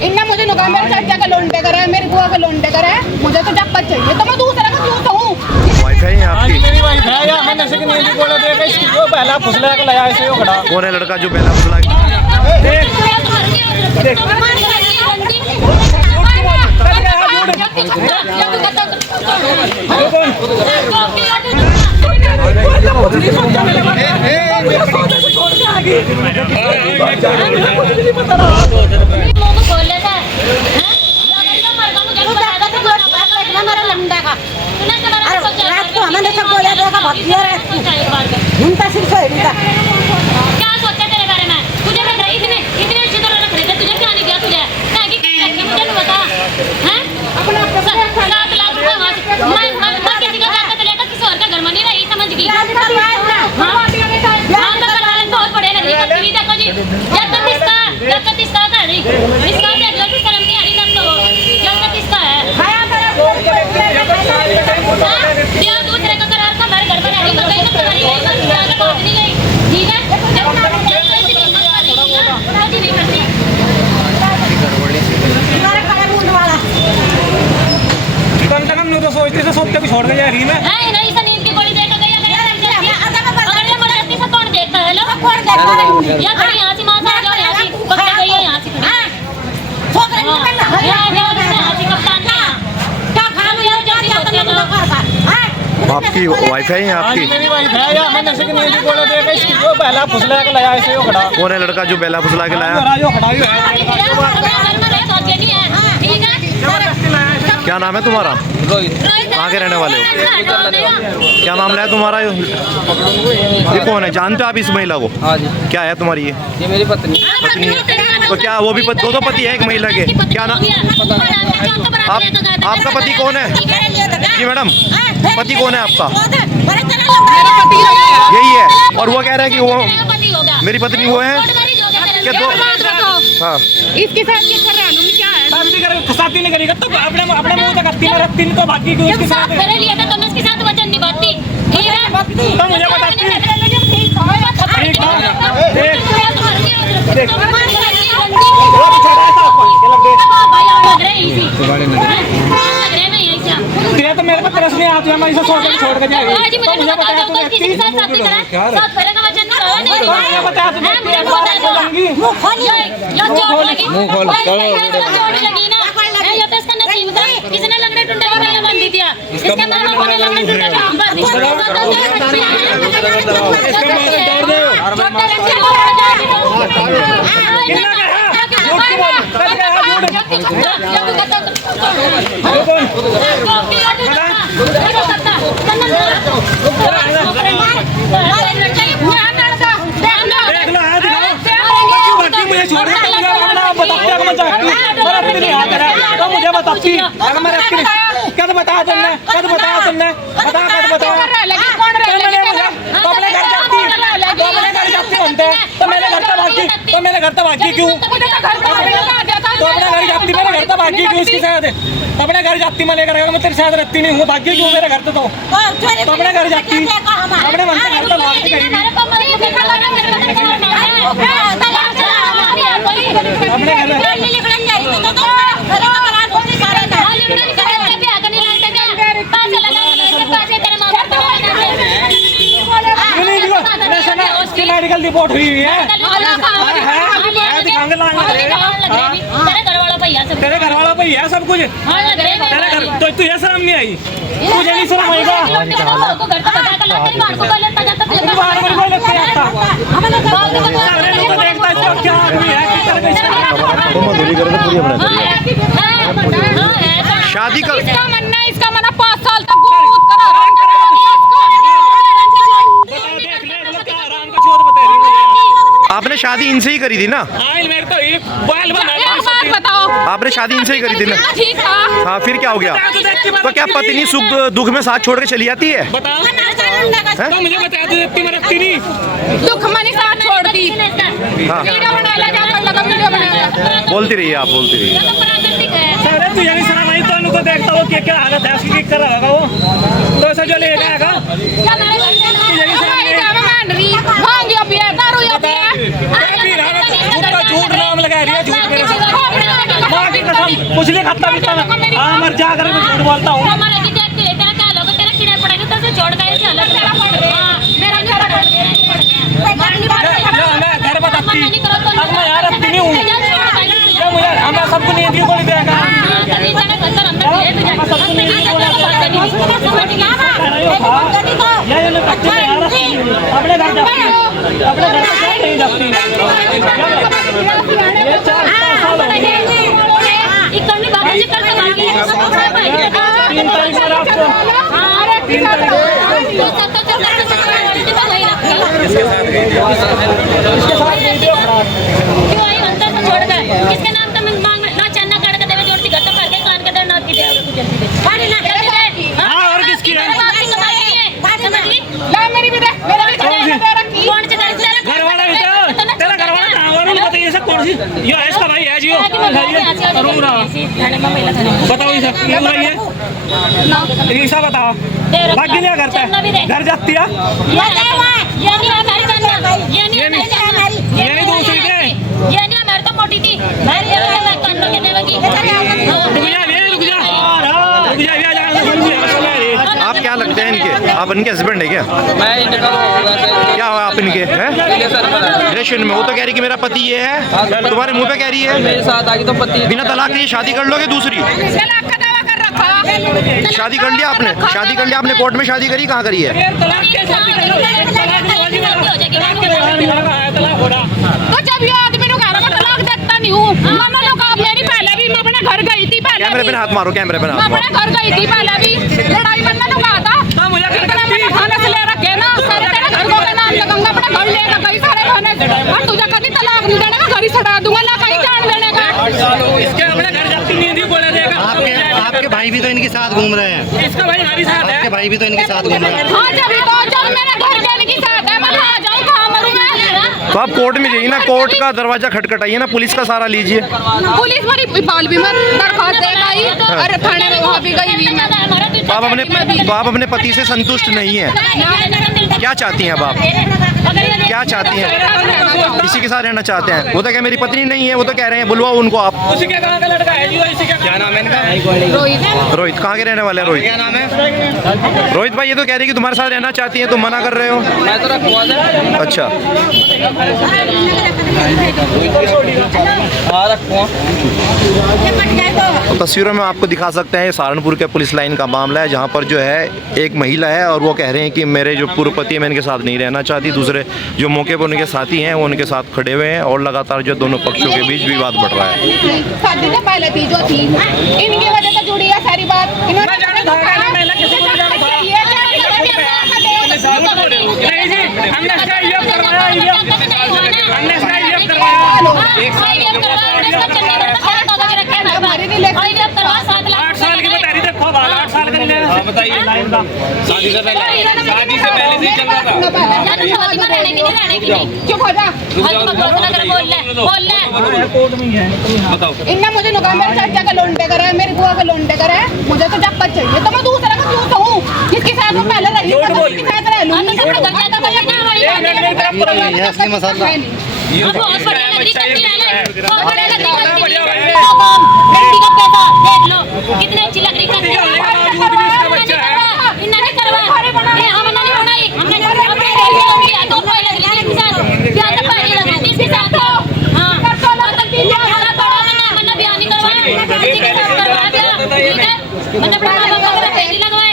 इनने मुझे लगा मेरे चाचा का लोन पे करा है, मेरी बुआ का लोन पे करा है, मुझे तो जब चाहिए तो मैं दूसरा का क्यों कहूँ। वाईफाई है आपकी? मेरी वाईफाई है यार, मैं नशे की नींद बोले देगा इसकी जो पहला फुसला के लाया ऐसे वो खड़ा। कौन है लड़का जो पहला फुसला? क्या सोचा तेरे बारे में? तुझे लग रहा है इतने अच्छी तरह रख रहे थे, तुझे क्या नहीं दिया तुझे? क्या की मुझे नहीं बता हैं? 7 लाख रुपए मैं किसी का जाकर तो लेकर किसी और का घर में नहीं रही, समझ गई? हाँ तो करवाने बहुत पड़े लगी करती देखो जी। जब इसका था नहीं इसका देख लो, फिर शर्म नहीं आ रही तब तो जब इसका है या दूसरे का करार का घर पर नहीं कर गई तो करारी नहीं कर बात नहीं गई, ठीक है? जब नहीं करती कम से कम नहीं तो सोचते से सोचते भी छोड़ के जा रही मैं। नहीं सा नींद की गोली देकर गई अगर ये मरती से कौन देखता है? लो या खड़ी यहाँ से माँ से आ जाओ, यहाँ से पकड़ गई है, यहाँ से खड़ी आपकी वाईफाई है आपकी? मेरी वाईफाई है यार, मैं नशे की नींद बोले देगा इसकी जो पहला फुसला के लाया ऐसे वो खड़ा। कौन है लड़का जो पहला फुसला के लाया? जो खड़ा ही है। क्या नाम है तुम्हारा? कहाँ के रहने वाले हो? क्या मामला है तुम्हारा? ये कौन है? जानते हो आप इस महिला को? हाँ जी। क्या है तुम्हारी? ये मेरी पत्नी है। तो क्या वो भी दो पति है एक महिला के? क्या नाम? आपका पति कौन है? जी मैडम, पति कौन है आपका? यही है। और वो कह रहा है कि वो मेरी पत्नी वो है क्या? दो हाँ इसके साथ ये कर रहा है क्या है? शादी नहीं करेगा तो अपने मुंह तक रखती नहीं तो बाकी क्यों उसके साथ मेरे लिए तो तुम इसके साथ वचन निभाती, ठीक है? तो मुझे बताती तेरा तो मेरे को तरस नहीं आती, मैं इसे छोड़ के जाएगी। तो मुझे बताया तूने किसी साथ शादी करा? साथ करे का वचन निभाया नहीं? मुझे बताया तूने मुंह खोल लगी ना। ये तो इसका नसीब था, किसने लगड़े टुंडे की पहले बंदी दिया, इसके मां बाप ने लगड़े टुंडे का बस इसको मुझे बताती अगर मैं रखती कद बताया तुमने बता अपने घर जाती बनते तो मेरे घर तक भागी क्यों? तो अपने घर जाती मेरे घर तक भागी क्यों? इसके साथ अपने घर जाती मैं लेकर मैं तेरे साथ रहती नहीं हूँ, भागी क्यों मेरे घर तो अपने घर जाती अपने मन से घर तक भागती कहीं अपने घर मेडिकल रिपोर्ट हुई है। तेरे घर वाला भैया सब कुछ तेरे घर तो तुझे शर्म नहीं आई? तुझे नहीं शर्म आएगा? शादी कर इसका मना 5 साल तक आपने शादी इनसे ही करी थी ना? बताओ आपने शादी इनसे ही करी थी ना? ठीक था। हाँ फिर क्या हो गया? तो क्या पत्नी सुख दुख में साथ छोड़ के चली जाती है? मुझे बता दो मैं रखती नहीं दुख मनी साथ छोड़ दी। हाँ वीडियो बना ला, वीडियो बना ला। बोलती रहिए आप, बोलती रहिए। तू यानी सुना नहीं तो उनको देखता हो क्या हालत है उसकी कर रहा होगा वो तो ऐसा जो लेगा कुछ नहीं खाता पीता मैं। हाँ मर जा कर मैं झूठ बोलता हूँ। हमारा की देख तेरे तेरा क्या लोग तेरा कीड़े पड़ेंगे तो से छोड़ गए से अलग तेरा पड़ गया मेरा क्या पड़ गया मैं घर बताती नहीं करो तो अब मैं यार अब नहीं हूँ क्या मुझे हमें सबको नहीं दी गोली देगा तभी जाना अंदर अंदर दिए तो जाके सबको नहीं दी गोली ये मैं कच्चे यार अपने घर जाती अपने घर से नहीं जाती ये 4 साल हो गए इकनी बात से करके बाकी 3 तारीख से रात को 3 तारीख इसके साथ गई क्यों आई अंतर से छोड़ गए किसके नाम तो मांग ना चन्ना काट के देवे जोड़ती गट्टा भर के कान के दे नाक की दे और तू जल्दी दे पानी ना दे हां और किसकी है ला मेरी भी दे मेरा भी दे रखी कौन से घर से घर वाला है तेरा घर वाला कहां और नहीं बताइए सब कौन सी ये है इसका भाई है जियो करूं रहा बताओ ये सब क्यों रही है ईसा बताओ बाकी क्या करता है घर जाती है ये नहीं हमारी चन्ना ये नहीं हमारी ये नहीं दूसरी के ये नहीं हमारी तो मोटी थी मैं ये मैं कानों के देवेगी रुक जा आप क्या लगते हैं इनके? आप इनके हस्बैंड है क्या? मैं इनका क्या हुआ आप इनके हैं रिलेशन में? वो तो कह रही कि मेरा पति ये है, तुम्हारे मुंह पे कह रही है मेरे साथ आगे तो पति बिना तलाक लिए शादी कर लोगे दूसरी? तलाक का दावा कर रखा शादी कर लिया आपने? शादी कर लिया आपने? कोर्ट में शादी करी? कहाँ करी है? तो जब ये आदमी नु घर में तलाक देता नहीं हूँ मानो लोग आप मेरी पहले भी मैं अपने घर गई थी कैमरे पे हाथ मारो, कैमरे पे मैं हाथ अपने मारो। घर गई थी पहले भी लड़ाई करने तो कहा था इतना मैंने खाने से ले रखे ना सारे तेरे घर को मैं नाम लगाऊंगा अपने घर लेगा कई सारे खाने से और तुझे कभी तलाक नहीं देने का घर ही छड़ा दूंगा ना कहीं जान लेने का इसके अपने घर जाती नहीं दी बोले देगा आपके भाई भी तो इनके साथ घूम रहे हैं। इसका भाई हमारे साथ है आपके भाई भी तो इनके साथ घूम रहे हैं। हाँ जब मेरे घर जाने की साथ है मैं कहाँ जाऊँ कहाँ मरूँ मैं तो आप कोर्ट में जाइए ना, कोर्ट का दरवाजा खटखटाइए ना, पुलिस का सहारा लीजिए। पुलिस मेरी बाल भी मैं दरखास्त दे गई और थाने में वहाँ भी गई हुई मैं तो आप अपने पति से संतुष्ट नहीं है? क्या चाहती हैं अब आप? क्या चाहती हैं? इसी के साथ रहना चाहते हैं? वो तो क्या मेरी पत्नी नहीं है, वो तो कह रहे हैं बुलवाओ उनको आप। उसी के कहाँ का लड़का है जी इसी का क्या नाम है इनका रोहित कहाँ के रहने वाले हैं? रोहित क्या नाम है रोहित भाई ये तो कह रही कि तुम्हारे साथ रहना चाहती हैं, तुम मना कर रहे हो। मैं तो रखवा दे अच्छा हाँ रखवा तो तस्वीरों में आपको दिखा सकते हैं, सहारनपुर के पुलिस लाइन का मामला है जहां पर जो है एक महिला है और वो कह रहे हैं कि मेरे जो पूर्व पति है मैं इनके साथ नहीं रहना चाहती। दूसरे जो मौके पर उनके साथी हैं वो उनके साथ खड़े हुए हैं और लगातार जो दोनों पक्षों के बीच विवाद बढ़ रहा है। शादी से पहले थी जो थी इनकी वजह से जुड़ी है सारी बात मैं जाने दूंगा ना मैं किसी को जाने दूंगा नहीं जी हमने इसका ये करवाया हमने इसका ये करवाया आठ साल की बता रही देखो 8 साल का नहीं बताइए शादी से पहले से चल रहा था चुप हो जा कोर्ट में है बताओ इनने मुझे नुका मेरे चाचा का लोन पे करा है मेरी बुआ का लोन पे करा है मुझे तो जब चाहिए तो मैं दूसरा का क्यों कहूँ जिसके साथ मैं पहले रही हूँ उसके साथ रह लूँगी ये असली मसाला कितने अच्छी लग रही है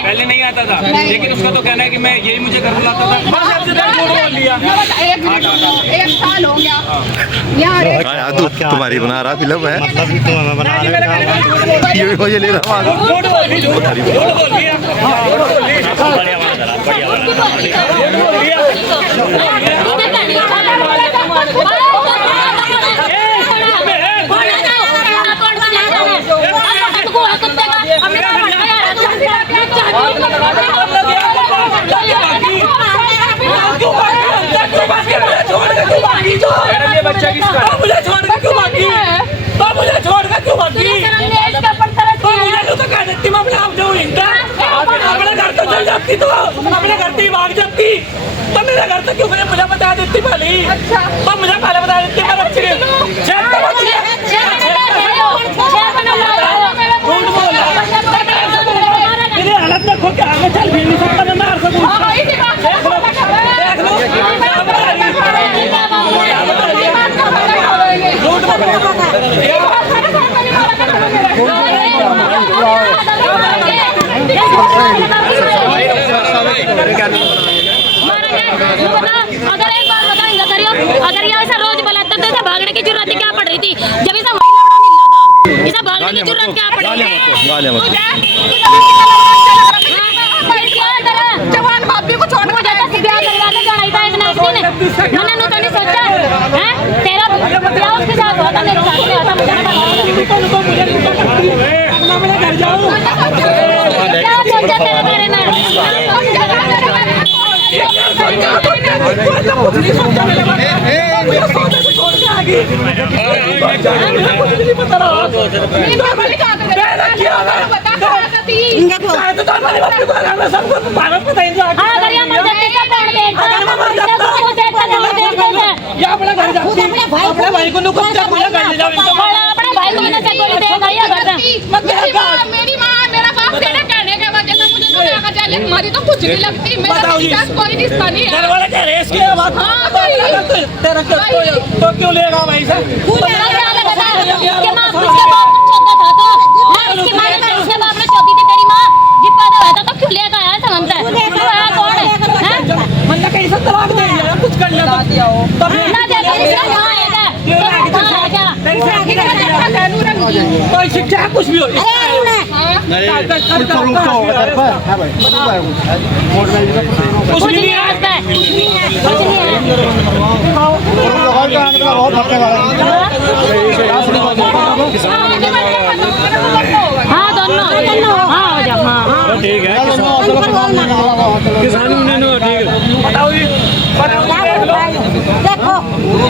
पहले नहीं आता था लेकिन उसका तो कहना है कि मैं यही मुझे घर बुलाता था बस अब से झूठ बोल दिया एक साल हो गया यार तुम्हारी बना रहा फिल्म है मतलब कि तुम हमें बना रहे हो। ये भी मुझे ले रहा हूँ झूठ बोल दी झूठ बोल दिया बच्चा किसका मुझे छोड़ के क्यों भागी मुझे छोड़ के क्यों भागी मुझे तो कह देती मैं अपने आप जाऊँ इनका अपने घर तो चल जाती तो अपने घर से ही भाग जाती तो मेरे घर से क्यों मुझे बता देती पहले तो मुझे पहले बता देती मैं अगर ये ऐसा रोज बुलाता तो इसे भागने की जरूरत क्या पड़ रही थी जब इसे वही लौड़ा मिल रहा था इसे भागने की जरूरत क्या पड़ रही थी जवान बाप भी को छोड़ के मुझे तो ब्याह करवा के जाना था इतना इसने मैंने तो नहीं सोचा हैं तेरा ब्याह उसके साथ हुआ था तेरे साथ नहीं होता मुझे क्या सोचा तेरे बारे में अगर ये मर जाती तो पैर अपने भाई को नुकसान कर ले जाओ अपने भाई को मैंने गोली देगा या घर मेरी माँ मेरा बाप तेरे कहने के वजह से मुझे तो लेकर जाए हमारी तो कुछ नहीं लगती मेरा कोई रिश्ता नहीं है घर वाले कह रहे हैं इसके बाद तेरा तो क्यों लेगा भाई से इसके माँ उसके बाप ने चौथा था तो इसकी माँ ने इसके बाप ने चौथी थी तेरी माँ जिस पैदा हुआ था तो क्यों लेकर आया समझता है तू आया कौन है मतलब कहीं से तलाक दे दिया कुछ कर लेता ना दे तो इसका कहाँ आएगा कहाँ आएगा कोई शिक्षा है कुछ भी हो कुछ नहीं है आज तक कुछ नहीं है हाँ दोनों हाँ हो जाओ हाँ ठीक है किसान यूनियन ठीक है बताओ